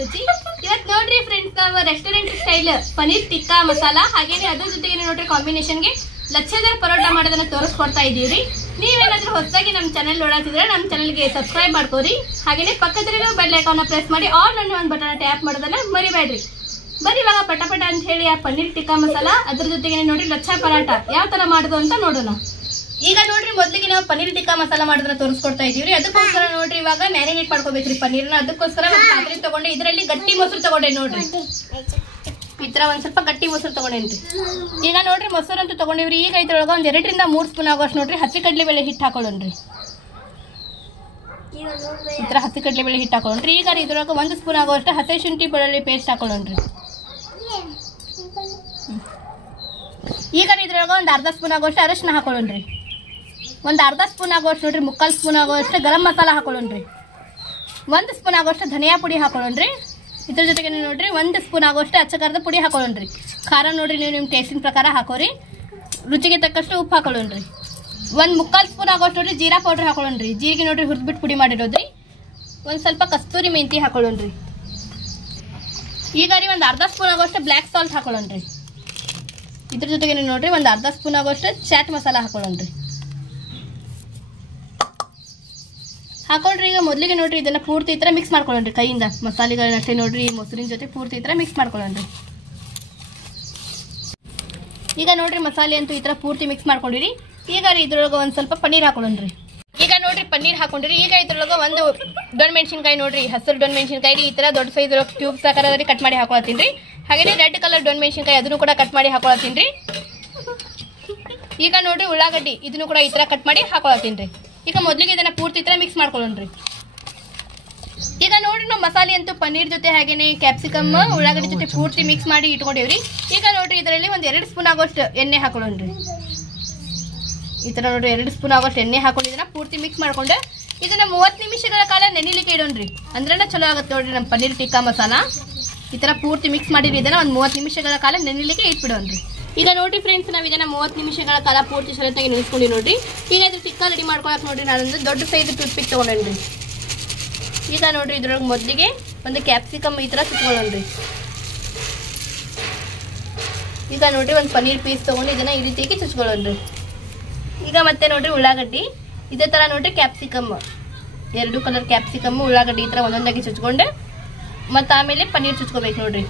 ರುಚಿ. ಇವತ್ತು ನೋಡ್ರಿ ಫ್ರೆಂಡ್ಸ್, ನಾವು ರೆಸ್ಟೋರೆಂಟ್ ಸ್ಟೈಲ್ ಪನೀರ್ ಟಿಕ್ಕಾ ಮಸಾಲಾ ಹಾಗೇನೆ ಅದ್ರ ಜೊತೆಗೆ ನೋಡ್ರಿ ಕಾಂಬಿನೇಷನ್ಗೆ ಲಚ್ಚೇದಾರ್ ಪರೋಟ ಮಾಡೋದನ್ನ ತೋರಿಸ್ಕೊಡ್ತಾ ಇದೀವ್ರಿ. ನೀವೇನಾದ್ರೂ ಹೊಸದಾಗಿ ನಮ್ಮ ಚಾನೆಲ್ ನೋಡತ್ತಿದ್ರೆ ನಮ್ಮ ಚಾನೆಲ್ಗೆ ಸಬ್ಸ್ಕ್ರೈಬ್ ಮಾಡ್ಕೋರಿ. ಹಾಗೇನೆ ಪಕ್ಕದಲ್ಲಿರೋ ಬೆಲ್ ಐಕಾನ್ ಪ್ರೆಸ್ ಮಾಡಿ ಆಲ್ ಅನ್ನೋ ಒಂದು ಬಟನ್ ಟ್ಯಾಪ್ ಮಾಡೋದನ್ನ ಮರಿಬೇಡ್ರಿ. ಬರೀ ಇವಾಗ ಪಟಪಟ ಅಂತ ಹೇಳಿ ಆ ಪನ್ನೀರ್ ಟಿಕ್ಕಾ ಮಸಾಲಾ ಅದ್ರ ಜೊತೆಗೆ ನೋಡ್ರಿ ಲಚ್ಚಾ ಪರಾಟ ಯಾವ ತರ ಮಾಡೋದು ಅಂತ ನೋಡೋಣ. ಈಗ ನೋಡ್ರಿ ಮೊದಲಿಗೆ ನಾವು ಪನ್ನೀರ್ ಟಿಕ್ಕಾ ಮಸಾಲಾ ಮಾಡೋದನ್ನ ತೋರಿಸ್ಕೊಡ್ತಾ ಇದೀವ್ರಿ. ಅದಕ್ಕೋಸ್ಕರ ನೋಡ್ರಿ ಇವಾಗ ಮ್ಯಾರಿನೇಟ್ ಮಾಡ್ಕೋಬೇಕ್ರಿ ಪನ್ನೀರ್ನ. ಅದಕ್ಕೋಸ್ಕರ ಒಂದು ಪಾತ್ರೆ ತಗೊಂಡೆ, ಇದರಲ್ಲಿ ಗಟ್ಟಿ ಮೊಸರು ತಗೊಂಡೆ ನೋಡ್ರಿ. ಈ ತರ ಒಂದ್ ಸ್ವಲ್ಪ ಗಟ್ಟಿ ಮೊಸರು ತಗೊಂಡೇನ್ರಿ. ಈಗ ನೋಡ್ರಿ ಮೊಸರು ಅಂತೂ ತಗೊಂಡಿವ್ರಿ. ಈಗ ಇದ್ರೊಳಗ ಒಂದ್ 2 ರಿಂದ 3 ಸ್ಪೂನ್ ಆಗೋಷ್ಟು ನೋಡ್ರಿ ಹಸಿ ಕಡ್ಲೆಬೇಳೆ ಹಿಟ್ಟು ಹಾಕೊಳ್ಳೋಣ್ರಿ. ಈ ತರ ಹಸಿ ಕಡ್ಲೆಬೇಳೆ ಹಿಟ್ಟು ಹಾಕೊಳ್ಳೋಣ್ರಿ. ಈಗ ಇದ್ರೊಳಗ 1 ಸ್ಪೂನ್ ಆಗೋಷ್ಟು ಹಸಿ ಶುಂಠಿ ಬೆಳ್ಳುಳ್ಳಿ ಪೇಸ್ಟ್ ಹಾಕೊಳ್ಳೋಣ್ರಿ. ಈಗ ಇದ್ರೊಳಗ ಒಂದ್ ಅರ್ಧ ಸ್ಪೂನ್ ಆಗೋಷ್ಟು ಅರಶಿನ ಹಾಕೊಳ್ಳೋಣ್ರಿ. ಒಂದ್ ಅರ್ಧ ಸ್ಪೂನ್ ಆಗೋಷ್ಟು ನೋಡ್ರಿ 1/4 ಸ್ಪೂನ್ ಆಗೋಷ್ಟು ಗರಂ ಮಸಾಲ ಹಾಕೊಳ್ಳೋಣ್ರಿ. 1 ಸ್ಪೂನ್ ಆಗೋಷ್ಟು ಧನಿಯಾ ಪುಡಿ ಹಾಕೊಳ್ಳೋಣ್ರಿ. ಇದ್ರ ಜೊತೆಗೆ ನೋಡ್ರಿ 1 ಸ್ಪೂನ್ ಆಗೋಷ್ಟು ಅಚ್ಚಕಾರದ ಪುಡಿ ಹಾಕೊಳ್ಳೋಣ್ರಿ. ಖಾರ ನೋಡ್ರಿ ನೀವು ನಿಮ್ಮ ಟೇಸ್ಟಿನ ಪ್ರಕಾರ ಹಾಕೋರಿ. ರುಚಿಗೆ ತಕ್ಕಷ್ಟು ಉಪ್ಪು ಹಾಕೊಳ್ಳೋಣ್ರಿ. 1/4 ಸ್ಪೂನ್ ಆಗೋಷ್ಟು ನೋಡ್ರಿ ಜೀರಾ ಪೌಡರ್ ಹಾಕೊಳ್ಳೋಣ್ರಿ. ಜೀರಿಗೆ ನೋಡ್ರಿ ಹುರಿದ್ಬಿಟ್ಟು ಪುಡಿ ಮಾಡಿರೋದ್ರಿ. ಒಂದ್ ಸ್ವಲ್ಪ ಕಸ್ತೂರಿ ಮೆಂತಿ ಹಾಕೊಳ್ಳೋಣ್ರಿ. ಈಗ ರೀ ಒಂದ್ ಅರ್ಧ ಸ್ಪೂನ್ ಆಗೋಷ್ಟು ಬ್ಲ್ಯಾಕ್ ಸಾಲ್ಟ್ ಹಾಕೊಳ್ಳೋಣ್ರಿ. ಇದ್ರ ಜೊತೆಗೆ ನೋಡ್ರಿ ಒಂದ್ ಅರ್ಧ ಸ್ಪೂನ್ ಆಗೋಷ್ಟು ಚಾಟ್ ಮಸಾಲ ಹಾಕೊಳ್ಳೋಣ್ರಿ. ಹಾಕೊಂಡ್ರಿ. ಈಗ ಮೊದಲಿಗೆ ನೋಡ್ರಿ ಇದನ್ನ ಪೂರ್ತಿ ಈ ತರ ಮಿಕ್ಸ್ ಮಾಡ್ಕೊಳ್ಳೋಣ್ರಿ ಕೈಯಿಂದ. ಮಸಾಲೆಗಳನ್ನಷ್ಟೇ ನೋಡ್ರಿ ಮೊಸರಿನ ಜೊತೆ ಪೂರ್ತಿ ಈ ತರ ಮಿಕ್ಸ್ ಮಾಡ್ಕೊಳ್ಳೋಣ್ರಿ. ಈಗ ನೋಡ್ರಿ ಮಸಾಲೆ ಅಂತೂ ಈ ತರ ಪೂರ್ತಿ ಮಿಕ್ಸ್ ಮಾಡ್ಕೊಂಡಿರಿ. ಈಗ ಇದ್ರೊಳಗ ಒಂದ್ ಸ್ವಲ್ಪ ಪನ್ನೀರ್ ಹಾಕೊಳ್ಳೋಣ್ರಿ. ಈಗ ನೋಡ್ರಿ ಪನ್ನೀರ್ ಹಾಕೊಂಡ್ರಿ. ಈಗ ಇದ್ರೊಳಗ ಒಂದು ಡೊಣ್ ಮೆಣಸಿನ್ಕಾಯಿ ನೋಡ್ರಿ, ಹಸಿರು ಡೊಣ್ ಮೆಣಸಿನ್ಕಾಯಿ ಈ ತರ ದೊಡ್ಡ ಸೈಜ್ ಕ್ಯೂಬ್ಸ್ ಆಕಾರದಲ್ಲಿ ಕಟ್ ಮಾಡಿ ಹಾಕೊಳತ್ತೀನ್ರಿ. ಹಾಗೇನೆ ರೆಡ್ ಕಲರ್ ಡೊಣ್ ಮೆಣಸಿನ್ಕಾಯಿ ಅದನ್ನು ಕೂಡ ಕಟ್ ಮಾಡಿ ಹಾಕೊಳತ್ತೀನ್ರಿ. ಈಗ ನೋಡ್ರಿ ಉಳ್ಳಾಗಡ್ಡಿ ಇದನ್ನು ಕೂಡ ಈ ತರ ಕಟ್ ಮಾಡಿ ಹಾಕೊಳತ್ತೀನ್ರಿ. ಈಗ ಮೊದಲಿಗೆ ಇದನ್ನ ಪೂರ್ತಿ ತರ ಮಿಕ್ಸ್ ಮಾಡ್ಕೊಳ್ಳೋಣ್ರಿ. ಈಗ ನೋಡ್ರಿ ನಾವು ಮಸಾಲೆ ಅಂತೂ ಪನ್ನೀರ್ ಜೊತೆ ಹಾಗೇನೆ ಕ್ಯಾಪ್ಸಿಕಮ್ ಉಳ್ಳಾಗಡ್ಡಿ ಜೊತೆ ಪೂರ್ತಿ ಮಿಕ್ಸ್ ಮಾಡಿ ಇಟ್ಕೊಂಡಿವ್ರಿ. ಈಗ ನೋಡ್ರಿ ಇದರಲ್ಲಿ ಒಂದ್ 2 ಸ್ಪೂನ್ ಆಗೋಷ್ಟು ಎಣ್ಣೆ ಹಾಕೊಳ್ಳೋಣ್ರಿ. ಈ ತರ ನೋಡ್ರಿ 2 ಸ್ಪೂನ್ ಆಗೋಷ್ಟು ಎಣ್ಣೆ ಹಾಕೊಂಡು ಇದನ್ನ ಪೂರ್ತಿ ಮಿಕ್ಸ್ ಮಾಡ್ಕೊಂಡು ಇದನ್ನ 30 ನಿಮಿಷಗಳ ಕಾಲ ನೆನಿಲಿಕ್ಕೆ ಇಡೋಣ್ರಿ. ಅಂದ್ರೇನ ಚಲೋ ಆಗುತ್ತೆ ನೋಡ್ರಿ ನಮ್ಮ ಪನ್ನೀರ್ ಟಿಕ್ಕಾ ಮಸಾಲಾ. ಈ ತರ ಪೂರ್ತಿ ಮಿಕ್ಸ್ ಮಾಡಿರಿ ಇದನ್ನ ಒಂದ್ 30 ನಿಮಿಷಗಳ ಕಾಲ ನೆನಿಲಿಕ್ಕೆ ಇಟ್ಬಿಡೋಣ್ರಿ. ಈಗ ನೋಡ್ರಿ ಫ್ರೆಂಡ್ಸ್, ನಾವ್ ಇದನ್ನ 30 ನಿಮಿಷಗಳ ಕಾಲ ಪೂರ್ತಿ ಸಲತ್ತಾಗಿ ನೆನೆಸ್ಕೊಂಡಿ ನೋಡ್ರಿ. ಈಗ ಇದ್ರ ಟಿಕ್ಕಾ ರೆಡಿ ಮಾಡ್ಕೊಳಕ್ ನೋಡ್ರಿ ನಾನೊಂದು ದೊಡ್ಡ ಸೈಜ್ ಟೂತ್ ಪಿಕ್ ತಗೊಂಡ್ರಿ. ಈಗ ನೋಡ್ರಿ ಇದ್ರೊಳಗೆ ಮೊದಲಿಗೆ ಒಂದು ಕ್ಯಾಪ್ಸಿಕಮ್ ಈ ತರ ಸುತ್ಕೊಳ್ಳೋಣ್ರಿ. ಈಗ ನೋಡ್ರಿ ಒಂದು ಪನ್ನೀರ್ ಪೀಸ್ ತಗೊಂಡು ಇದನ್ನ ಈ ರೀತಿಯಾಗಿ ಚುಚ್ಕೊಳ್ಳೋಣ್ರಿ. ಈಗ ಮತ್ತೆ ನೋಡ್ರಿ ಉಳ್ಳಾಗಡ್ಡಿ ಇದೇ ತರ ನೋಡ್ರಿ ಕ್ಯಾಪ್ಸಿಕಮ್ 2 ಕಲರ್ ಕ್ಯಾಪ್ಸಿಕಮ್ ಉಳ್ಳಾಗಡ್ಡಿ ಈ ತರ ಒಂದೊಂದಾಗಿ ಚುಚ್ಕೊಂಡು ಮತ್ತೆ ಆಮೇಲೆ ಪನ್ನೀರ್ ಚುಚ್ಕೋಬೇಕು ನೋಡ್ರಿ.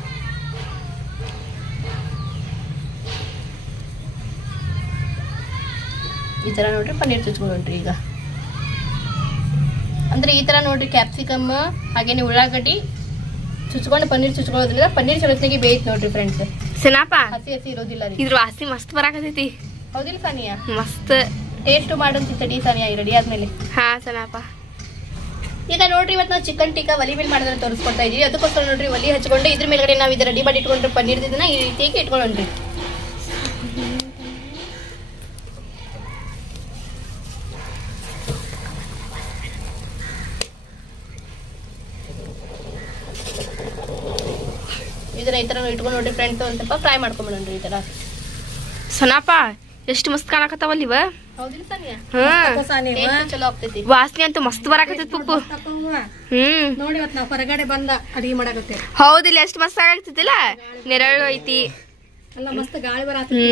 ಈ ತರ ನೋಡ್ರಿ ಪನ್ನೀರ್ ಚುಚ್ಕೊಳ್ಳೋಣ್ರಿ. ಈಗ ಅಂದ್ರೆ ಈ ತರ ನೋಡ್ರಿ ಕ್ಯಾಪ್ಸಿಕಮ್ ಹಾಗೇನೆ ಉಳ್ಳಾಗಡ್ಡಿ ಚುಚ್ಕೊಂಡು ಪನ್ನೀರ್ ಚುಚ್ಕೊಳ್ಳೋದ್ರಿಂದ ಪನ್ನೀರ್ ಚಲೋತ್ನಾಗಿ ಬೇಯ್ತು ನೋಡ್ರಿ ಫ್ರೆಂಡ್ಸ್. ಸನಾಪ ಹಸಿ ಹಸಿ ಇರೋದಿಲ್ಲ ರೀ. ಇದ್ರ ವಾಸಿ ಮಸ್ತ್ ಬರಾಕತೈತಿ. ಹೌದಿಲ್ಲ ಸಾನಿಯಾ? ಮಸ್ತ್ ಟೇಸ್ಟ್ ಮಾಡೋಂತ ತಡಿ ಸಾನಿಯಾ ರೆಡಿ ಆದ್ಮೇಲೆ. ಹಾ ಸನಾಪ. ಈಗ ನೋಡ್ರಿ ಇವತ್ತು ನಾವು ಚಿಕನ್ ಟಿಕ್ಕಾ ಒಲಿ ಮೇಲೆ ಮಾಡೋದನ್ನ ತೋರಿಸ್ಕೊಡ್ತಾ ಇದೀವಿ. ಅದಕ್ಕೋಸ್ಕರ ನೋಡ್ರಿ ಒಲಿ ಹಚ್ಕೊಂಡು ಇದ್ರ ಮೇಲ್ಗಡೆ ನಾವು ಇದು ರೆಡಿ ಮಾಡಿ ಇಟ್ಕೊಂಡ್ರೆ ಪನ್ನೀರ್ ಇದನ್ನ ಈ ರೀತಿಯಾಗಿ ಇಟ್ಕೊಳ್ಳೋಣ್ರಿ. ಇದನ್ನ ಈ ತರ ಇಟ್ಕೊಂಡು ನೋಡ್ರಿ ಫ್ರೆಂಡ್ಸ್ ಒಂದ್ ಸ್ವಲ್ಪ ಫ್ರೈ ಮಾಡ್ಕೊಂಡ್ಬಿಡೋಣ್ರಿ ಈ ತರ. ಸನಾಪ ಎಷ್ಟು ಮಸ್ತ್ ಕಾಣಕತ್ತಾವಲ್ಲ ಇವ. ಹೌದಿಲ್ಲ ಸಾನಿಯಾ? ಹ್ಮ್ ಚಲೋ ಆಗ್ತೈತಿ. ವಾಸನೆ ಅಂತೂ ಮಸ್ತ್ ಬರಾಕತೈತಿ ಪಪ್ಪು. ನೋಡಿ ಇವತ್ತು ನಾವು ಹೊರಗಡೆ ಬಂದ ಅಡಿಗೆ ಮಾಡಾಕತ್ತೇವೆ. ಹೌದಿಲ್ಲ ಎಷ್ಟು ಮಸ್ತ್ ಆಗತ್ತಿಲ್ಲ. ನೆರಳು ಐತಿ, ಅಲ್ಲ ಮಸ್ತ್ ಗಾಳಿ ಬರತೈತಿ,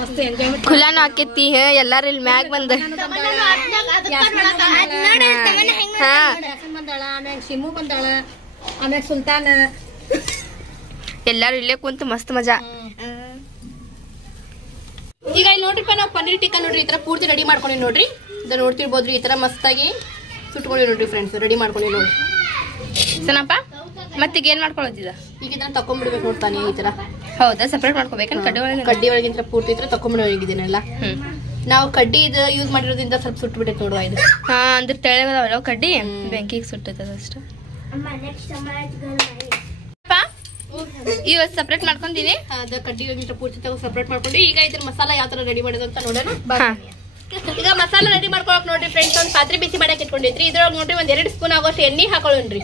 ಮಸ್ತ್ ಎಂಜಾಯ್ಮೆಂಟ್ ಖುಲ್ಲಾನು ಆಕೈತಿ. ಎಲ್ಲಾರು ಇಲ್ಲಿ ಮ್ಯಾಗ ಬಂದ ಬಂದಾಳ, ಆಮ್ಯಾಗ ಶಿಮು ಬಂದಾಳ, ಆಮ್ಯಾಗ ಸುಲ್ತಾನ, ಎಲ್ಲಾರು ಇಲ್ಲೇ ಕುಂತು ಮಸ್ತ್ ಮಜಾ. ಈಗ ಇಲ್ಲಿ ನೋಡ್ರಿಪ್ಪ ನಾವು ಪನ್ನೀರ್ ಟಿಕ್ಕಾ ನೋಡ್ರಿ ಈ ತರ ಪೂರ್ತಿ ರೆಡಿ ಮಾಡ್ಕೊಂಡಿ ನೋಡ್ರಿ. ಇದನ್ನ ನೋಡ್ತಿರ್ಬೋದ್ರಿ ಈ ತರ ಮಸ್ತಾಗಿ ಸುಟ್ಕೊಂಡಿ ನೋಡ್ರಿ ಫ್ರೆಂಡ್ಸ್, ರೆಡಿ ಮಾಡ್ಕೊಂಡಿ ನೋಡ್ರಿ. ಸನಪ್ಪ ಮತ್ತೀಗ ಏನ್ ಮಾಡ್ಕೊಳತ್ತಿದ? ಈಗ ಇದನ್ನ ತಕೊಂಡ್ಬಿಡ್ಬೇಕು ನೋಡ್ತಾನೆ ಈ ತರ. ಹೌದಾ? ಸಪ್ರೇಟ್ ಮಾಡ್ಕೋಬೇಕಂತ ಕಡ್ಡಿ ಒಳಗಿಂತ ಪೂರ್ತಿ ಈ ತರ ತಕೊಂಡ್ಬಿಡೋಗಿದ್ದೇನೆಲ್ಲ. ನಾವು ಕಡ್ಡಿ ಇದು ಯೂಸ್ ಮಾಡಿರೋದ್ರಿಂದ ಸ್ವಲ್ಪ ಸುಟ್ಟು ಬಿಟ್ಟೈತೆ ನೋಡುವ ಇದು. ಹಾ ಅಂದ್ರೆ ತೆಳಗದಾವಲ್ಲ ಕಡ್ಡಿ, ಬೆಂಕಿಗೆ ಸುಟ್ಟೈತದ ಅಷ್ಟ. ಇವತ್ತು ಸಪ್ರೇಟ್ ಮಾಡ್ಕೊಂತೀನಿ. ಅದ ಕಡ್ಡಿ ಒಳಗಿಂತ ಪೂರ್ತಿ ತಗೋ ಸಪ್ರೇಟ್ ಮಾಡ್ಕೊಂಡು ಈಗ ಇದ್ರ ಮಸಾಲ ಯಾವ ತರ ರೆಡಿ ಮಾಡೋದು ಅಂತ ನೋಡೋಣ. ಈಗ ಮಸಾಲ ರೆಡಿ ಮಾಡ್ಕೊಳಕ್ ನೋಡ್ರಿ ಫ್ರೆಂಡ್ಸ್, ಒಂದ್ ಪಾತ್ರೆ ಬಿಸಿ ಮಾಡಕ್ ಇಟ್ಕೊಂಡೈತ್ರಿ. ಇದ್ರೊಳಗೆ ನೋಡ್ರಿ ಒಂದ್ 2 ಸ್ಪೂನ್ ಆಗೋಷ್ಟು ಎಣ್ಣೆ ಹಾಕೊಳ್ಳೋಣ್ರಿ.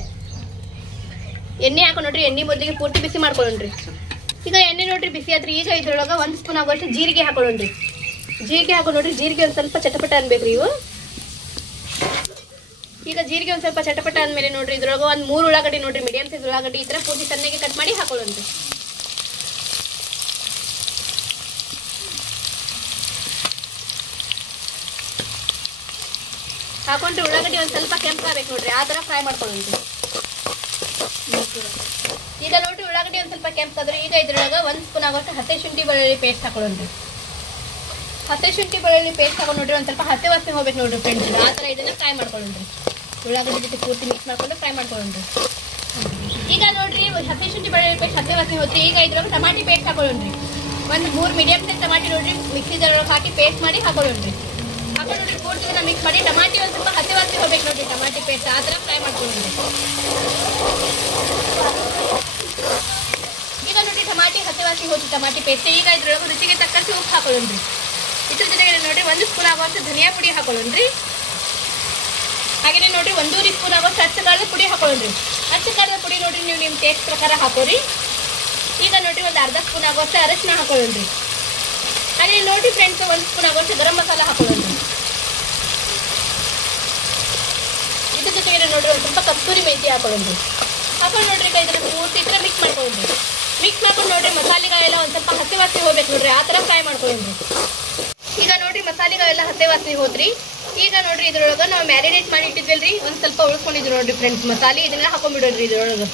ಎಣ್ಣೆ ಹಾಕೊಂಡು ನೋಡ್ರಿ ಎಣ್ಣೆ ಮೊದಲಿಗೆ ಪೂರ್ತಿ ಬಿಸಿ ಮಾಡ್ಕೊಳ್ಳೋಣ್ರಿ. ಈಗ ಎಣ್ಣೆ ನೋಡ್ರಿ ಬಿಸಿ ಆದ್ರಿ. ಈಗ ಇದ್ರೊಳಗ 1 ಸ್ಪೂನ್ ಆಗೋಷ್ಟು ಜೀರಿಗೆ ಹಾಕೊಳ್ಳೋಣ್ರಿ. ಜೀರಿಗೆ ಹಾಕೊಂಡು ನೋಡ್ರಿ ಜೀರಿಗೆ ಒಂದ್ ಸ್ವಲ್ಪ ಚಟಪಟ ಅನ್ಬೇಕ್ರಿ. ಇವು ಈಗ ಜೀರಿಗೆ ಒಂದು ಸ್ವಲ್ಪ ಚಟಪಟ ಆದ್ಮೇಲೆ ನೋಡ್ರಿ ಇದ್ರೊಳಗೆ ಒಂದು 3 ಉಳ್ಳಾಗಡ್ಡಿ ನೋಡ್ರಿ, ಮೀಡಿಯಂ ಸೈಜ್ ಉಳ್ಳಾಗಡ್ಡಿ ಈ ಥರ ಪೂರ್ತಿ ಸಣ್ಣಗೆ ಕಟ್ ಮಾಡಿ ಹಾಕೊಳ್ಳೋಣ್ರಿ. ಹಾಕೊಂಡ್ರೆ ಉಳ್ಳಾಗಡ್ಡಿ ಒಂದು ಸ್ವಲ್ಪ ಕೆಂಪಾಗಬೇಕು ನೋಡ್ರಿ, ಆ ಥರ ಫ್ರೈ ಮಾಡ್ಕೊಳ್ಳೋಣ್ರಿ. ಈಗ ನೋಡ್ರಿ ಉಳ್ಳಾಗಡ್ಡಿ ಒಂದು ಸ್ವಲ್ಪ ಕೆಂಪಾದ್ರೆ ಈಗ ಇದ್ರೊಳಗೆ 1 ಸ್ಪೂನ್ ಆಗೋಷ್ಟು ಹಸಿ ಶುಂಠಿ ಬೆಳ್ಳುಳ್ಳಿ ಪೇಸ್ಟ್ ಹಾಕೊಳ್ಳೋಣ್ರಿ. ಹಸಿ ಶುಂಠಿ ಬೆಳ್ಳುಳ್ಳಿ ಪೇಸ್ಟ್ ಹಾಕೊಂಡು ನೋಡ್ರಿ ಒಂದು ಸ್ವಲ್ಪ ಹಸಿ ವಾಸನೆ ಹೋಗ್ಬೇಕು ನೋಡ್ರಿ ಫ್ರೆಂಡ್ಸ್, ಆ ಥರ ಇದನ್ನ ಫ್ರೈ ಮಾಡ್ಕೊಳ್ಳೋಣ್ರಿ. ಉಳ್ಳಾಗಡ್ಡಿ ಜೊತೆ ಪೂರ್ತಿ ಮಿಕ್ಸ್ ಮಾಡ್ಕೊಂಡು ಫ್ರೈ ಮಾಡ್ಕೊಳ್ಳೋಣ್ರಿ. ಈಗ ನೋಡ್ರಿ ಹಸಿ ಶುಂಠಿ ಬೆಳ್ಳುಳ್ಳಿ ಪೇಸ್ಟ್ ಹಸಿ ವಾಸನೆ ಹೋದ್ರಿ. ಈಗ ಇದ್ರೊಳಗೆ ಟಮಾಟಿ ಪೇಸ್ಟ್ ಹಾಕೊಳ್ಳೋಣ್ರಿ. ಒಂದು 3 ಮೀಡಿಯಂ ಸೈಜ್ ಟಮಾಟಿ ನೋಡ್ರಿ ಮಿಕ್ಸಿ ಜಾರೊಳಗೆ ಹಾಕಿ ಪೇಸ್ಟ್ ಮಾಡಿ ಹಾಕೊಳ್ಳೋಣ್ರಿ. ಹಾಕೊಂಡು ನೋಡ್ರಿ ಪೂರ್ತಿ ಮಿಕ್ಸ್ ಮಾಡಿ ಟಮಾಟಿ ಒಂದು ಸ್ವಲ್ಪ ಹಸಿ ವಾಸನೆ ಹೋಗ್ಬೇಕು ನೋಡ್ರಿ, ಟಮಾಟಿ ಪೇಸ್ಟ್ ಆ ಥರ ಫ್ರೈ ಮಾಡ್ಕೊಳ್ಳೋಣ್ರಿ. ಈಗ ನೋಡ್ರಿ ಟಮಾಟಿ ಹಸಿ ವಾಸನೆ ಹೋಗಿ ಟಮಾಟಿ ಪೇಸ್ಟ್. ಈಗ ಇದ್ರೊಳಗೆ ರುಚಿಗೆ ತಕ್ಕಷ್ಟು ಉಪ್ಪು ಹಾಕೊಳ್ಳೋಣ್ರಿ. ಇದ್ರ ಜೊತೆಗೆ ನೋಡ್ರಿ 1 ಸ್ಪೂನ್ ಆಗುವಷ್ಟು ಧನಿಯಾ ಪುಡಿ ಹಾಕೊಳ್ಳೋಣ್ರಿ. ಹಾಗೆಯೇ ನೋಡ್ರಿ 1.5 ಸ್ಪೂನ್ ಆಗುವಷ್ಟು ಅಚ್ಚ ಖಾರದ ಪುಡಿ ಹಾಕೊಳ್ಳೋಣ್ರಿ. ಅಚ್ಚ ಖಾರದ ಪುಡಿ ನೋಡ್ರಿ ನೀವು ನಿಮ್ಮ ಟೇಸ್ಟ್ ಪ್ರಕಾರ ಹಾಕೋರಿ. ಈಗ ನೋಡ್ರಿ ಒಂದು ಅರ್ಧ ಸ್ಪೂನ್ ಆಗುವಷ್ಟು ಅರಶಿನ ಹಾಕೊಳ್ಳೋಣ್ರಿ. ಹಾಗೆ ನೋಡ್ರಿ ಫ್ರೆಂಡ್ಸ್ 1 ಸ್ಪೂನ್ ಆಗುವಷ್ಟು ಗರಂ ಮಸಾಲ ಹಾಕೊಳ್ಳೋಣ್ರಿ. ಇದ್ರ ಜೊತೆಗೆ ನೋಡ್ರಿ ಒಂದು ಸ್ವಲ್ಪ ಕಸ್ತೂರಿ ಮೆಂತಿ ಹಾಕೊಳ್ಳೋಣ್ರಿ. ಹಾಕೊಂಡು ನೋಡ್ರಿ ಇದನ್ನ ಪೂರ್ತಿ ಈ ಥರ ಮಿಕ್ಸ್ ಮಾಡ್ಕೊಳ್ಳೋಣ್ರಿ. ಮಿಕ್ಸ್ ಮಾಡ್ಕೊಂಡು ನೋಡ್ರಿ ಮಸಾಲೆಗಳೆಲ್ಲ ಒಂದು ಸ್ವಲ್ಪ ಹಸಿ ವಾಸನೆ ಹೋಗ್ಬೇಕು ನೋಡ್ರಿ, ಆ ಥರ ಫ್ರೈ ಮಾಡ್ಕೊಳ್ಳೋಣ್ರಿ. ಈಗ ನೋಡ್ರಿ ಮಸಾಲೆಗಳೆಲ್ಲ ಹಸಿ ವಾಸನೆ ಹೋದ್ರಿ. ಈಗ ನೋಡ್ರಿ ಇದ್ರೊಳಗೆ ನಾವು ಮ್ಯಾರಿನೇಟ್ ಮಾಡಿ ಇಟ್ಟಿದ್ವಲ್ರಿ, ಒಂದು ಸ್ವಲ್ಪ ಉಳ್ಕೊಂಡಿದ್ವಿ ನೋಡ್ರಿ ಫ್ರೆಂಡ್ಸ್ ಮಸಾಲೆ, ಇದನ್ನೆಲ್ಲ ಹಾಕೊಂಡ್ಬಿಡೋಣ್ರಿ ಇದ್ರೊಳಗೆ.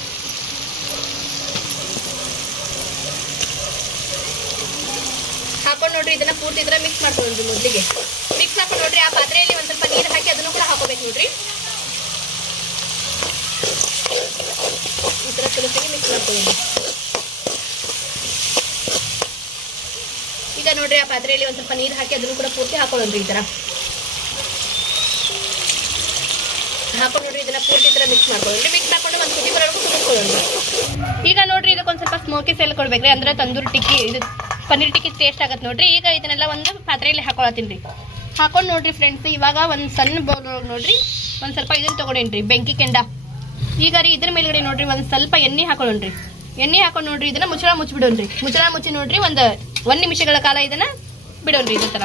ಹಾಕೊಂಡು ನೋಡ್ರಿ ಇದನ್ನ ಪೂರ್ತಿ ಇದ್ರ ಮಿಕ್ಸ್ ಮಾಡ್ಕೊಳ್ಳೋಣ್ರಿ. ಮೊದಲಿಗೆ ಮಿಕ್ಸ್ ಹಾಕೊಂಡು ನೋಡ್ರಿ ಆ ಪಾತ್ರೆಯಲ್ಲಿ ಒಂದು ಸ್ವಲ್ಪ ನೀರು ಹಾಕಿ ಅದನ್ನು ಕೂಡ ಹಾಕೋಬೇಕು ನೋಡ್ರಿ. ಈ ಥರ ಸುಲಭವಾಗಿ ಮಿಕ್ಸ್ ಮಾಡ್ಕೊಳ್ಳೋಣ್ರಿ. ಈಗ ನೋಡ್ರಿ ಆ ಪಾತ್ರೆಯಲ್ಲಿ ಒಂದು ಸ್ವಲ್ಪ ನೀರು ಹಾಕಿ ಅದನ್ನು ಕೂಡ ಪೂರ್ತಿ ಹಾಕೊಳ್ಳೋಣ್ರಿ. ಈ ಥರ ಹಾಕೊಂಡು ನೋಡ್ರಿ ಇದನ್ನ ಪೂರ್ತಿ ಈ ಥರ ಮಿಕ್ಸ್ ಮಾಡ್ಕೊಳ್ಳೋಣ್ರಿ. ಮಿಕ್ಸ್ ಮಾಡ್ಕೊಂಡು ಒಂದು ಕುದಿ ಬರೋವರೆಗೂ ಕುದಿಸ್ಕೊಳ್ಳೋಣ್ರಿ. ಈಗ ನೋಡ್ರಿ ಇದಕ್ಕೊಂದು ಸ್ವಲ್ಪ ಸ್ಮೋಕಿ ಸೆಲ್ ಕೊಡ್ಬೇಕ್ರಿ, ಅಂದ್ರೆ ತಂದೂರಿ ಟಿಕ್ಕಿ ಇದು ಪನ್ನೀರ್ ಟಿಕ್ಕಿ ಟೇಸ್ಟ್ ಆಗತ್ತೆ ನೋಡ್ರಿ. ಈಗ ಇದನ್ನೆಲ್ಲ ಒಂದು ಪಾತ್ರೆಯಲ್ಲಿ ಹಾಕೊಳತ್ತೀನಿ ರೀ. ಹಾಕೊಂಡು ನೋಡ್ರಿ ಫ್ರೆಂಡ್ಸ್ ಇವಾಗ ಒಂದು ಸಣ್ಣ ಬೌಲ್ ನೋಡ್ರಿ ಒಂದು ಸ್ವಲ್ಪ ಇದನ್ನ ತಗೊಂಡೇನ್ರಿ ಬೆಂಕಿ ಕೆಂಡ. ಈಗ ರೀ ಇದ್ರ ಮೇಲ್ಗಡೆ ನೋಡ್ರಿ ಒಂದು ಸ್ವಲ್ಪ ಎಣ್ಣೆ ಹಾಕೊಳ್ಳೋಣ್ರಿ. ಎಣ್ಣೆ ಹಾಕೊಂಡು ನೋಡ್ರಿ ಇದನ್ನ ಮುಚ್ಚಳ ಮುಚ್ಚಿಬಿಡೋಣ್ರಿ. ಮುಚ್ಚಳ ಮುಚ್ಚಿ ನೋಡ್ರಿ ಒಂದು 1 ನಿಮಿಷಗಳ ಕಾಲ ಇದನ್ನ ಬಿಡೋಣ್ರಿ ಇದೇ ತರ.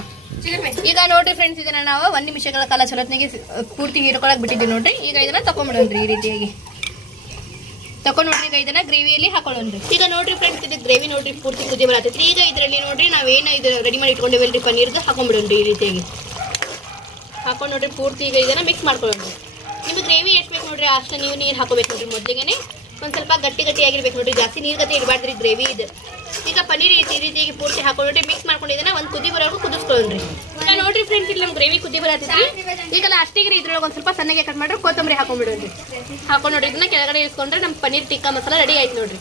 ಈಗ ನೋಡ್ರಿ ಫ್ರೆಂಡ್ಸ್ ಇದನ್ನ ನಾವು 1 ನಿಮಿಷಗಳ ಕಾಲ ಚಲೋತ್ನಾಗೆ ಪೂರ್ತಿ ಹೀರ್ಕೊಳಕ್ ಬಿಟ್ಟಿದ್ವಿ ನೋಡ್ರಿ. ಈಗ ಇದನ್ನ ತಕೊಂಡ್ಬಿಡೋಣ್ರಿ ಈ ರೀತಿಯಾಗಿ ತಕೊಂಡು ನೋಡ್ರಿ. ಈಗ ಇದನ್ನ ಗ್ರೇವಿಯಲ್ಲಿ ಹಾಕೊಳ್ಳೋಣ್ರಿ. ಈಗ ನೋಡ್ರಿ ಫ್ರೆಂಡ್ಸ್ ಇದು ಗ್ರೇವಿ ನೋಡ್ರಿ ಪೂರ್ತಿ ಕುದಿ ಬರತೈತ್ರಿ. ಈಗ ಇದರಲ್ಲಿ ನೋಡ್ರಿ ನಾವೇನು ಇದು ರೆಡಿ ಮಾಡಿ ಇಟ್ಕೊಂಡಿವಲ್ರಿ ಪನ್ನೀರ್ಗೆ ಹಾಕೊಂಡ್ಬಿಡೋಣ್ರಿ ಈ ರೀತಿಯಾಗಿ. ಹಾಕೊಂಡು ನೋಡ್ರಿ ಪೂರ್ತಿ ಈಗ ಇದನ್ನ ಮಿಕ್ಸ್ ಮಾಡ್ಕೊಳ್ಳೋಣ್ರಿ. ನಿಮ್ಗೆ ಗ್ರೇವಿ ಎಷ್ಟು ಬೇಕು ನೋಡ್ರಿ ಅಷ್ಟು ನೀವು ನೀರು ಹಾಕೋಬೇಕು ನೋಡ್ರಿ. ಮೊದಲಿಗೆ ಒಂದು ಸ್ವಲ್ಪ ಗಟ್ಟಿಯಾಗಿರ್ಬೇಕು ನೋಡ್ರಿ, ಜಾಸ್ತಿ ನೀರು ಗತಿ ಇಡಬಾರ್ದ್ರಿ ಗ್ರೇವಿ ಇದು. ಈಗ ಪನ್ನೀರ್ ಈ ರೀತಿಯಾಗಿ ಪೂರ್ತಿ ಹಾಕೊಂಡ್ರಿ ಮಿಕ್ಸ್ ಮಾಡ್ಕೊಂಡಿದ್ದನ್ನ ಒಂದು ಕುದಿ ಬರೋವರೆಗೂ ಕುದಿಸ್ಕೊಳ್ಳೋಣ್ರಿ. ಈಗ ನೋಡ್ರಿ ಫ್ರೆಂಡ್ಸ್ ಇಲ್ಲಿ ನಮ್ಮ ಗ್ರೇವಿ ಕುದಿ ಬರತ್ತೈತ್ರಿ. ಈಗ ಲಾಸ್ಟಿಗೆ ಇದ್ರೊಳಗೆ ಒಂದು ಸ್ವಲ್ಪ ಸಣ್ಣಗೆ ಕಟ್ ಮಾಡಿ ಕೊತ್ತಂಬರಿ ಹಾಕೊಂಡ್ಬಿಡೋಣ್ರಿ. ಹಾಕೊಂಡು ನೋಡ್ರಿ ಇದನ್ನ ಕೆಳಗಡೆ ಇಳಿಸ್ಕೊಂಡ್ರೆ ನಮ್ಮ ಪನ್ನೀರ್ ಟಿಕ್ಕಾ ಮಸಾಲ ರೆಡಿ ಆಯ್ತು ನೋಡ್ರಿ.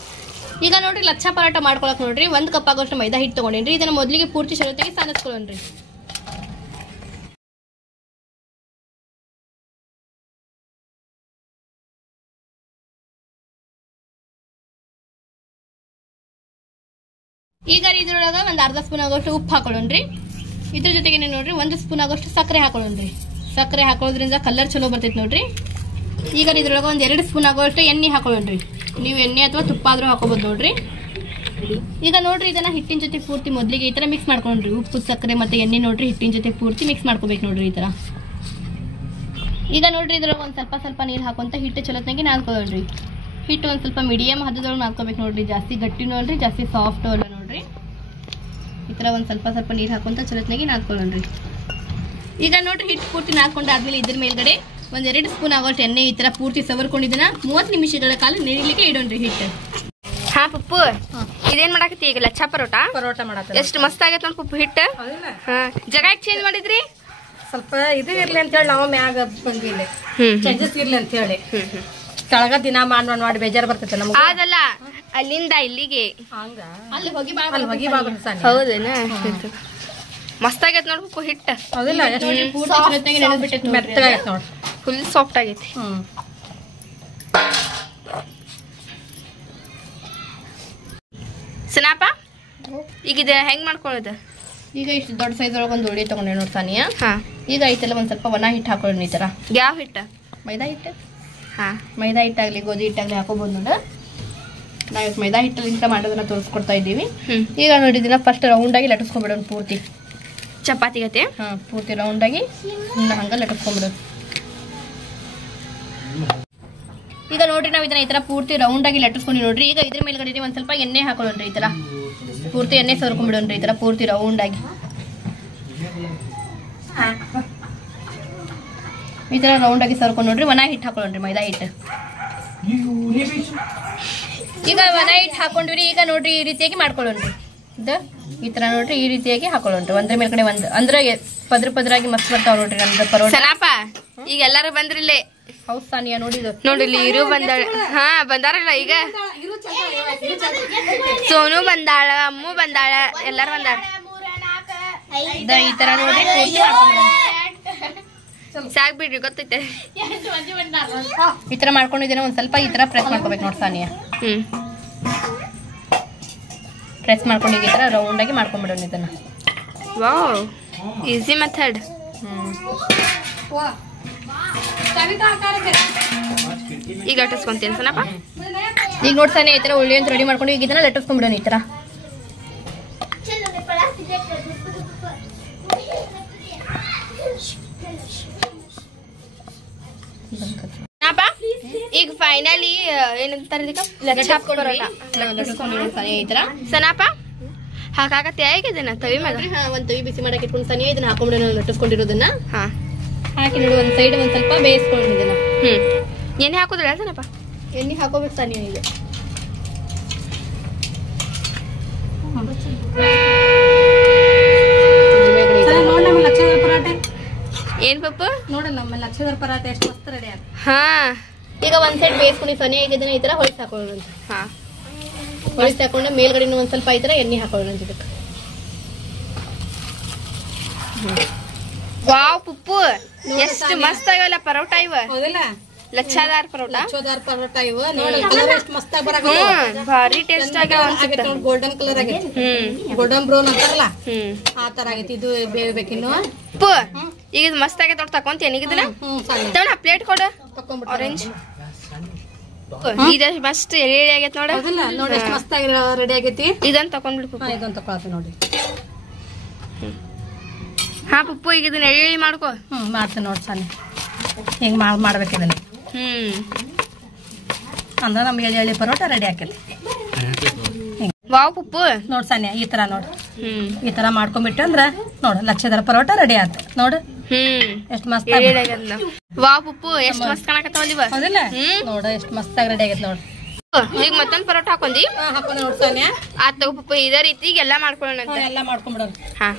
ಈಗ ನೋಡ್ರಿ ಲಚ್ಚಾ ಪರೋಟ ಮಾಡ್ಕೊಳಕ್ ನೋಡ್ರಿ 1 ಕಪ್ ಆಗೋಷ್ಟು ಮೈದಾ ಹಿಟ್ಟು ತಗೊಂಡೇನ್ರಿ. ಇದನ್ನ ಮೊದಲಿಗೆ ಪೂರ್ತಿ ಶರತ್ತಾಗಿ ಸಾನಿಸ್ಕೊಳ್ಳೋಣ್ರಿ. ಈಗ ಇದ್ರೊಳಗೆ ಒಂದು ಅರ್ಧ ಸ್ಪೂನ್ ಆಗೋಷ್ಟು ಉಪ್ಪು ಹಾಕೊಳ್ಳೋಣ್ರಿ. ಇದ್ರ ಜೊತೆಗೆ ನೋಡ್ರಿ 1 ಸ್ಪೂನ್ ಆಗೋಷ್ಟು ಸಕ್ಕರೆ ಹಾಕೊಳ್ಳೋಣ್ರಿ. ಸಕ್ಕರೆ ಹಾಕೊಳ್ಳೋದ್ರಿಂದ ಕಲರ್ ಚಲೋ ಬರ್ತೈತಿ ನೋಡ್ರಿ. ಈಗ ಇದ್ರೊಳಗೆ ಒಂದು 2 ಸ್ಪೂನ್ ಆಗೋಷ್ಟು ಎಣ್ಣೆ ಹಾಕೊಳ್ಳೋಣ್ರಿ. ನೀವು ಎಣ್ಣೆ ಅಥವಾ ತುಪ್ಪ ಆದ್ರೂ ಹಾಕೋಬಹುದು ನೋಡ್ರಿ. ಈಗ ನೋಡ್ರಿ ಇದನ್ನ ಹಿಟ್ಟಿನ ಜೊತೆ ಪೂರ್ತಿ ಮೊದಲಿಗೆ ಈ ತರ ಮಿಕ್ಸ್ ಮಾಡ್ಕೊಂಡ್ರಿ. ಉಪ್ಪು ಸಕ್ಕರೆ ಮತ್ತೆ ಎಣ್ಣೆ ನೋಡ್ರಿ ಹಿಟ್ಟಿನ ಜೊತೆ ಪೂರ್ತಿ ಮಿಕ್ಸ್ ಮಾಡ್ಕೋಬೇಕು ನೋಡ್ರಿ ಈ ತರ. ಈಗ ನೋಡ್ರಿ ಇದ್ರೊಳಗೆ ಒಂದು ಸ್ವಲ್ಪ ನೀರು ಹಾಕೊಂತ ಹಿಟ್ಟು ಚಲೋತ್ನಾಗಿ ನಾದ್ಕೊಳ್ಳೋಣ್ರಿ. ಹಿಟ್ಟು ಒಂದು ಸ್ವಲ್ಪ ಮೀಡಿಯಂ ಹದದೊಳಗೆ ನಾದ್ಕೋಬೇಕು ನೋಡ್ರಿ. ಜಾಸ್ತಿ ಗಟ್ಟಿನೂ ಅಲ್ರಿ ಜಾಸ್ತಿ ಸಾಫ್ಟ್ ಅಲ್ಲ ನೋಡ್ರಿ. ಈ ತರ ಒಂದು ಸ್ವಲ್ಪ ನೀರು ಹಾಕೊಂತ ಚಲೋತ್ನಾಗಿ ನಾದ್ಕೊಳ್ಳೋಣ್ರಿ. ಈಗ ನೋಡ್ರಿ ಹಿಟ್ಟು ಪೂರ್ತಿ ನಾದ್ಕೊಂಡಾದ್ಮೇಲೆ ಇದ್ರ ಮೇಲ್ಗಡೆ ಒಂದು 2 ಸ್ಪೂನ್ ಆಗೋಷ್ಟು ಎಣ್ಣೆ ಈ ತರ ಪೂರ್ತಿ ಸವರ್ಕೊಂಡಿದ್ದನ್ನ 30 ನಿಮಿಷಗಳ ಕಾಲ ನೆನೆಯಲಿಕ್ಕೆ ಇಡೋಣ್ರಿ ಹಿಟ್ಟು. ಹಾ ಪಪ್ಪು ಇದೇನ್ ಮಾಡಾಕತ್ತಿ ಈಗ ಲಚ್ಚಾ ಪರೋಟ ಮಾಡತ್ತ ಎಷ್ಟು ಮಸ್ತ್ ಆಗೈತೆ ನೋಡಿ ಪಪ್ಪು ಹಿಟ್ಟು. ಜಗ ಚೇಂಜ್ ಮಾಡಿದ್ರಿ ಸ್ವಲ್ಪ ಇದು ಇರ್ಲಿ ಅಂತ ಹೇಳಿ ನಾವು ಮ್ಯಾಗ ಬಂದಿಲ್ಲ ಚೇಂಜಸ್ ಇರ್ಲಿ ಅಂತ ಹೇಳಿ. ಕೆಳಗ ದಿನ ಮಾಡಿ ಬೇಜಾರ್ ಬರ್ತೈತೆ ನಮ್ಗೆ. ಅದಲ್ಲ ಅಲ್ಲಿಂದ ಇಲ್ಲಿಗೆ ಹಂಗ ಅಲ್ಲಿ ಹೋಗಿ ಹೌದೇನ ಮಸ್ತ್ ಆಗೈತೆ ನೋಡಿ ಪಪ್ಪು ಹಿಟ್ಟು. ಹೌದಿಲ್ಲ ಮೆತ್ತಗಾಗೈತೆ ನೋಡಿ ಫುಲ್ ಸಾಫ್ಟ್ ಆಗೈತಿ. ಸನಾಪ ಈಗ ಇದು ಹೆಂಗ್ ಮಾಡ್ಕೊಳ್ಳೋದು? ಈಗ ಇಷ್ಟು ದೊಡ್ಡ ಸೈಜ್ ಒಳಗೆ ಒಂದು ಉಳ್ಳಿ ತಗೊಂಡೆ ನೋಡಿ ಸಾನಿಯಾ. ಈಗ ಐತೆಲ್ಲ ಒಂದು ಸ್ವಲ್ಪ ಒಣ ಹಿಟ್ಟು ಹಾಕೊಳ್ಳೋಣ ಈ ತರ. ಯಾವ ಹಿಟ್ಟು? ಮೈದಾ ಹಿಟ್ಟು. ಮೈದಾ ಹಿಟ್ಟಾಗ್ಲಿ ಗೋಧಿ ಹಿಟ್ಟಾಗ್ಲಿ ಹಾಕೋಬಹುದು ನೋಡ. ನಾವು ಮೈದಾ ಹಿಟ್ಟಿಂದ ಮಾಡೋದನ್ನ ತೋರಿಸ್ಕೊಡ್ತಾ ಇದ್ದೀವಿ. ಈಗ ನೋಡಿದಿನ ಫಸ್ಟ್ ರೌಂಡ್ ಆಗಿ ಲಟ್ಟಿಸ್ಕೊಂಡ್ಬಿಡೋಣ ಪೂರ್ತಿ ಚಪಾತಿ ಗತೆ. ಪೂರ್ತಿ ರೌಂಡ್ ಆಗಿ ಹಂಗ ಲಟ್ಟಿಸ್ಕೊಂಡ್ಬಿಡೋಣ. ಈಗ ನೋಡ್ರಿ ನಾವ್ ಇದನ್ನ ಈ ತರ ಪೂರ್ತಿ ರೌಂಡ್ ಆಗಿ ಲಟ್ಟಿಸ್ಕೊಂಡು ನೋಡ್ರಿ. ಈಗ ಇದ್ರ ಮೇಲ್ಗಡೆ ಒಂದ್ ಸ್ವಲ್ಪ ಎಣ್ಣೆ ಹಾಕೊಳ್ಳೋಣ್ರಿ. ಈ ತರ ಪೂರ್ತಿ ಎಣ್ಣೆ ಸವರ್ಕೊಂಡ್ಬಿಡೋಣ್ರಿ. ಈ ತರ ಪೂರ್ತಿ ರೌಂಡ್ ಆಗಿ ಈ ತರ ರೌಂಡ್ ಆಗಿ ಸರ್ಕೊಂಡು ನೋಡ್ರಿ. ಒಣ ಹಿಟ್ಟು ಹಾಕೊಳ್ಳೋಣ್ರಿ, ಮೈದಾ ಹಿಟ್ಟು. ಈಗ ಒಣ ಹಿಟ್ಟು ಹಾಕೊಂಡ್ರಿ. ಈಗ ನೋಡ್ರಿ ಈ ರೀತಿಯಾಗಿ ಮಾಡ್ಕೊಳ್ಳೋಣ್ರಿ. ಈ ತರ ನೋಡ್ರಿ ಈ ರೀತಿಯಾಗಿ ಹಾಕೊಳ್ಳೋಣ್ರಿ. ಒಂದ್ರ ಮೇಲ್ಗಡೆ ಒಂದ್ ಅಂದ್ರೆ ಪದ್ರ ಪದ್ರಾಗಿ ಮಸ್ತ್ ಬರ್ತಾವ ನೋಡ್ರಿ ನಮ್ದು ಪರೋಟ. ಈಗ ಎಲ್ಲಾರು ಬಂದ್ರಿಲ್ಲೇ. ಹೌದ್ ಸಾನಿಯಾ ನೋಡಿದ್ರು ನೋಡಿಲ್ಲಿ ಇರು ಬಂದಾಳ. ಹಾ ಬಂದಾರಲ್ಲ ಈಗ. ಸೋನು ಬಂದಾಳ, ಅಮ್ಮು ಬಂದಾಳ, ಎಲ್ಲಾರು ಬಂದಾಳ. ಈ ತರ ನೋಡ್ರಿ ಸಾಕ್ ಬಿಡ್ರಿ, ಗೊತ್ತೈತೆ. ಈ ತರ ಮಾಡ್ಕೊಂಡಿದ್ದೇನೆ. ಒಂದ್ ಸ್ವಲ್ಪ ಈ ತರ ಪ್ರೆಸ್ ಮಾಡ್ಕೋಬೇಕು ನೋಡಿ ಸಾನಿಯಾ. ಪ್ರೆಸ್ ಮಾಡ್ಕೊಂಡು ಈ ತರ ರೌಂಡ್ ಆಗಿ ಮಾಡ್ಕೊಂಡ್ಬಿಡೋಣ ಇದನ್ನ. Wow, easy method. ಈಗ ಲಟ್ಟಿಸ್ಕೊಂತೀನಿ ಸನಪ್ಪ. ಈಗ ನೋಡ್ತಾನೆ ಈ ತರ ಉಳ್ಳಿ ಅಂತ ರೆಡಿ ಮಾಡ್ಕೊಂಡು ಈಗ ಇದನ್ನ ಲಟ್ಟಿಸ್ಕೊಂಡ್ಬಿಡೋಣ ಈ ತರ. ಈಗ ಫೈನಲಿ ಏನಂತಾರ ಈ ತರ ಸನಪ್ಪ ಹಾಕಾಕತ್ತೆ. ಹೇಗಿದ್ದೇನ ತವಿ ಮ್ಯಾಗ ಒಂದ್ ತವಿ ಬಿಸಿ ಮಾಡಕ್ ಇಟ್ಕೊಂಡು ಸನಿ ಇದನ್ನ ಹಾಕೊಂಡ್ಬಿಡೋಣ ಲಟ್ಟಿಸ್ಕೊಂಡಿರೋದನ್ನ. ಹಾ ಹಾಕಿ ನೋಡಿ ಒಂದ್ ಸೈಡ್ ಒಂದ್ ಸ್ವಲ್ಪ ಬೇಯಿಸ್ಕೊಂಡಿದ್ದನ್ನ. ಎಣ್ಣೆ ಹಾಕೋದಿಲ್ಲ ಸನಪ್ಪ? ಎಣ್ಣೆ ಹಾಕೋಬೇಕು ಸನಿ ಈಗ. ಏನ್ ಪಪ್ಪು ನೋಡ ನಮ್ಮ ಲಕ್ಷದರ ಪರಾಟ ಎಷ್ಟು ಮಸ್ತ್ ರೆಡಿ ಆಗ. ಹಾ ಈಗ ಒಂದ್ ಸೈಡ್ ಬೇಯಿಸ್ಕೊಂಡು ಸನಿ ಆಗಿದ್ದನ್ನ ಈ ತರ ಹೊಳಿಸಿ ಹಾಕೊಳ್ಳೋಣ. ಹಾ ಹೊಳಿಸಿ ಹಾಕೊಂಡ ಮೇಲ್ಗಡೆ ಒಂದ್ ಸ್ವಲ್ಪ ಈ ತರ ಎಣ್ಣೆ ಹಾಕೊಳ್ಳೋಣ ಇದಕ್ಕೆ. ವಾವ್ ಪುಪ್ಪು ಎಷ್ಟು ಮಸ್ತ್ ಆಗಲ್ಲ ಪರೋಟ ಇವ. ಹೌದಿಲ್ಲ? ಲಚ್ಚಾದಾರ್ ಪರೋಟ. ಲಚ್ಚೋದಾರ್ ಪರೋಟ ಇವ ನೋಡಿ ಕಲರ್ ಎಷ್ಟು ಮಸ್ತ್ ಆಗಿ ಬರಾಕ. ಭಾರಿ ಟೇಸ್ಟ್ ಆಗ್ಯಾವ. ಗೋಲ್ಡನ್ ಕಲರ್ ಆಗೈತಿ. ಗೋಲ್ಡನ್ ಬ್ರೌನ್ ಅಂತಾರಲ್ಲ ಆ ತರ ಆಗೈತಿ. ಇದು ಬೇಯಬೇಕಿನ್ನು. ಪು ಈಗ ಇದು ಮಸ್ತ್ ಆಗೈತೆ ನೋಡಿ. ತಕೊಂತೇನೆ ಈಗ ಇದನ್ನ. ತಗೊಂಡ ಪ್ಲೇಟ್ ಕೊಡು. ಆರೆಂಜ್ ಇದು ಮಸ್ತ್ ರೆಡಿ ಆಗೈತೆ ನೋಡ. ನೋಡಿ ಎಷ್ಟು ಮಸ್ತ್ ಆಗಿ ರೆಡಿ ಆಗೈತಿ. ಇದನ್ನ ತಕೊಂಡ್ಬಿಡು. ಇದೊಂದು ತಕೊಳತಿ ನೋಡಿ. ಹಾ ಪುಪ್ಪು ಈಗ ಇದನ್ನ ಎಳಿ ಮಾಡ್ಕೋ. ಮಾಡ್ತೀನಿ ನೋಡಿ ಸಾನಿ. ಹಿಂಗ್ ಮಾಡ್ಬೇಕು ಇದನ್ನ. ಅಂದ್ರ ನಮ್ಗೆ ಎಳಿ ಪರೋಟ ರೆಡಿ ಆಕೈತಿ. ವಾವ್ ಪುಪ್ಪು ನೋಡ್ ಸಾನಿಯಾ ಈ ತರ ನೋಡ್. ಈ ತರ ಮಾಡ್ಕೊಂಡ್ಬಿಟ್ಟು ಅಂದ್ರ ನೋಡ್ ಲಕ್ಷದರ ಪರೋಟ ರೆಡಿ ಆತ ನೋಡು. ಎಷ್ಟ್ ಮಸ್ತ್ ವಾವ್ ಪುಪ್ಪು ಎಷ್ಟ್ ಮಸ್ತ್ ಕಾಣಕತ್ತಾವಲ್ಲ. ಹೌದಿಲ್ಲ? ನೋಡ ಎಷ್ಟ್ ಮಸ್ತ್ ಆಗಿ ರೆಡಿ ಆಗೈತಿ ನೋಡ್. ಈಗ ಮತ್ತೊಂದ್ ಪರೋಟ ಹಾಕೊಂಡಿ. ಹಾಕೊಂಡ್ ನೋಡ್ ಸಾನಿಯಾ. ಆತ್ ತಗೋ ಪುಪ್ಪು. ಇದೇ ರೀತಿ ಎಲ್ಲಾ ಮಾಡ್ಕೊಳ್ಳೋಣ ಅಂತ. ಎಲ್ಲ ಮಾಡ್ಕೊಂಡ್ಬಿಡೋಣ. ಹಾ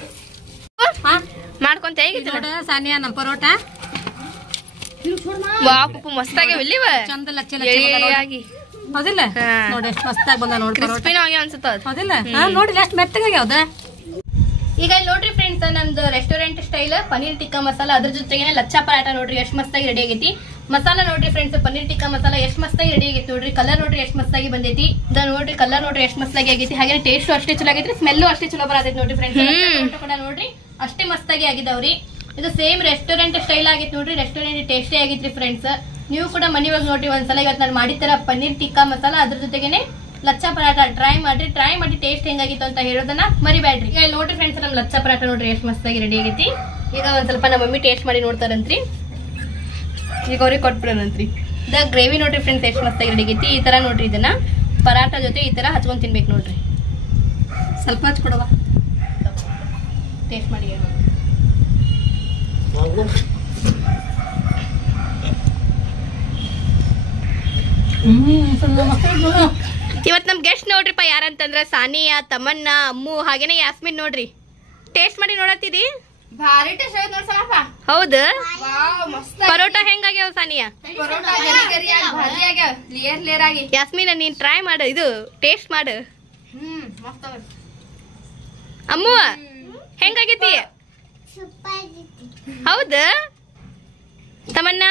ಮಾಡ್ಕೊಂತ ಹೇಗಿತ್ತು ನೋಡ ಸಾನಿಯಾ ನಮ್ ಪರೋಟ. ವಾವ್ ಪುಪ್ಪು ಮಸ್ತ್ ಆಗ್ಯಾವ ಇಲ್ಲಿವ. ಚಂದ ಲಚ್ಚ ಆಗಿ ಹೌದಿಲ್ಲ? ನೋಡಿ ಎಷ್ಟ್ ಮಸ್ತ್ ಆಗಿ ಬಂದ ನೋಡಿ. ಕ್ರಿಸ್ಪಿನ ಆಗ್ಯಾವ ಅನ್ಸುತ್ತ. ಹೌದಿಲ್ಲ? ನೋಡಿ ಎಷ್ಟು ಮೆತ್ತಗಾಗ್ಯಾವ್ದ. ಈಗ ಇಲ್ಲಿ ನೋಡ್ರಿ ಫ್ರೆಂಡ್ಸ್, ನಮ್ದು ರೆಸ್ಟೋರೆಂಟ್ ಸ್ಟೈಲ್ ಪನ್ನೀರ್ ಟಿಕ್ಕಾ ಮಸಾಲ, ಅದ್ರ ಜೊತೆಗೆ ಲಚ್ಚಾ ಪರಾಟ ನೋಡ್ರಿ ಎಷ್ಟ್ ಮಸ್ತಾಗಿ ರೆಡಿ ಆಗೈತಿ. ಮಸಾಲ ನೋಡ್ರಿ ಫ್ರೆಂಡ್ಸ್, ಪನ್ನೀರ್ ಟಿಕ್ಕಾ ಮಸಾಲ ಎಷ್ಟ್ ಮಸ್ತಾಗಿ ರೆಡಿ ಆಗೈತಿ ನೋಡ್ರಿ. ಕಲರ್ ನೋಡ್ರಿ ಎಷ್ಟ್ ಮಸ್ತಾಗಿ ಬಂದೈತಿ. ನೋಡ್ರಿ ಕಲರ್ ನೋಡ್ರಿ ಎಷ್ಟ್ ಮಸ್ತಾಗಿ ಆಗೈತಿ. ಹಾಗೆ ಟೇಸ್ಟ್ ಅಷ್ಟೇ ಚಲೋ ಆಗೈತಿ, ಸ್ಮೆಲ್ಲು ಅಷ್ಟೇ ಚಲೋ ಬರತೈತಿ ನೋಡ್ರಿ ಫ್ರೆಂಡ್ಸ್. ಕೂಡ ನೋಡ್ರಿ ಅಷ್ಟೇ ಮಸ್ತಾಗಿ ಆಗಿದಾವ್ರಿ. ಇದು ಸೇಮ್ ರೆಸ್ಟೋರೆಂಟ್ ಸ್ಟೈಲ್ ಆಗೈತಿ ನೋಡ್ರಿ. ರೆಸ್ಟೋರೆಂಟ್ ಟೇಸ್ಟೇ ಆಗೈತ್ರಿ ಫ್ರೆಂಡ್ಸ್. ನೀವು ಕೂಡ ಮನಿ ಒಳಗೆ ನೋಡ್ರಿ ಒಂದ್ಸಲ. ಇವತ್ತು ನಾನು ಮಾಡಿತರ ಪನ್ನೀರ್ ಟಿಕ್ಕಾ ಮಸಾಲ, ಅದ್ರ ಜೊತೆಗೇನೆ ಲಚ್ಚಾ ಪರಾಟ ಟ್ರೈ ಮಾಡಿ ಟೇಸ್ಟ್ ಹೆಂಗಾಗಿತ್ತು ಅಂತ ಹೇಳೋದನ್ನ ಮರಿಬೇಡ್ರಿ. ಈಗ ನೋಡ್ರಿ ಫ್ರೆಂಡ್ಸ್, ನಮ್ ಲಚ್ಚಾ ಪರಾಟ ನೋಡ್ರಿ ಎಷ್ಟ್ ಮಸ್ತಾಗಿ ರೆಡಿ ಆಗೈತಿ. ಈಗ ಒಂದ್ ಸ್ವಲ್ಪ ನಮ್ಮ ಮಮ್ಮಿ ಟೇಸ್ಟ್ ಮಾಡಿ ನೋಡ್ತಾರಂತ್ರಿ. ಈಗ ಅವ್ರಿಗೆ ಕೊಟ್ಬಿಡೋಣಂತ್ರಿ. ಇದ ಗ್ರೇವಿ ನೋಡ್ರಿ ಫ್ರೆಂಡ್ಸ್ ಎಷ್ಟ್ ಮಸ್ತಾಗಿ ರೆಡಿ ಆಗೈತಿ. ಈ ತರ ನೋಡ್ರಿ ಇದನ್ನ ಪರಾಟ ಜೊತೆ ಈ ತರ ಹಚ್ಕೊಂಡ್ ತಿನ್ಬೇಕು ನೋಡ್ರಿ. ಸ್ವಲ್ಪ ಹಚ್ಕೊಡವ, ಟೇಸ್ಟ್ ಮಾಡಿ. ಇವತ್ ನಮ್ ಗೆಸ್ಟ್ ನೋಡ್ರಿಪ್ಪ ಯಾರಂತಂದ್ರ ಸಾನಿಯಾ, ತಮನ್ನ, ಅಮ್ಮು ಹಾಗೇನೆ ಯಾಸ್ಮಿನ್ ನೋಡ್ರಿ. ಟೇಸ್ಟ್ ಮಾಡಿ ನೋಡತ್ತಿದಿ. ಭಾರಿ ಟೇಸ್ಟ್ ಆಯ್ತು ನೋಡ್ ಸನಪ್ಪ. ಹೌದು? ವಾವ್ ಮಸ್ತ್. ಪರೋಟ ಹೆಂಗಾಗ್ಯಾವ ಸಾನಿಯಾ? ಪರೋಟ ಗರಿ ಗರಿ ಆಗಿ ಭಾರಿ ಆಗ್ಯಾವ, ಲೇಯರ್ ಲೇಯರ್ ಆಗಿ. ಯಾಸ್ಮಿನ್ ನೀನ್ ಟ್ರೈ ಮಾಡು, ಇದು ಟೇಸ್ಟ್ ಮಾಡು. ಮಸ್ತ್ ಅವ. ಅಮ್ಮು ಹೆಂಗಾಗೈತಿ? ಹೌದು? ತಮನ್ನ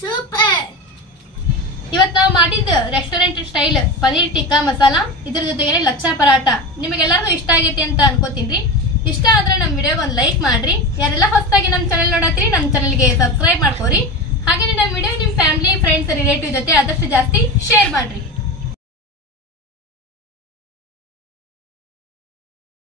ಸೂಪರ್. ಇವತ್ತು ನಾವು ಮಾಡಿದ್ದು ರೆಸ್ಟೋರೆಂಟ್ ಸ್ಟೈಲ್ ಪನ್ನೀರ್ ಟಿಕ್ಕಾ ಮಸಾಲ, ಇದ್ರ ಜೊತೆಗೆ ಲಚ್ಚಾ ಪರಾಟ ನಿಮಗೆಲ್ಲರಿಗೂ ಇಷ್ಟ ಆಗೈತಿ ಅಂತ ಅನ್ಕೋತೀನಿ. ಇಷ್ಟ ಆದ್ರೆ ನಮ್ ವಿಡಿಯೋಗೆ ಒಂದು ಲೈಕ್ ಮಾಡ್ರಿ. ಯಾರೆಲ್ಲ ಹೊಸದಾಗಿ ನಮ್ ಚಾನೆಲ್ ನೋಡತ್ರಿ ನಮ್ ಚಾನೆಲ್ಗೆ ಸಬ್ಸ್ಕ್ರೈಬ್ ಮಾಡ್ಕೋರಿ. ಹಾಗೆ ನಮ್ ವಿಡಿಯೋ ನಿಮ್ ಫ್ಯಾಮಿಲಿ, ಫ್ರೆಂಡ್ಸ್, ರಿಲೇಟಿವ್ ಜೊತೆ ಆದಷ್ಟು ಜಾಸ್ತಿ ಶೇರ್ ಮಾಡ್ರಿ.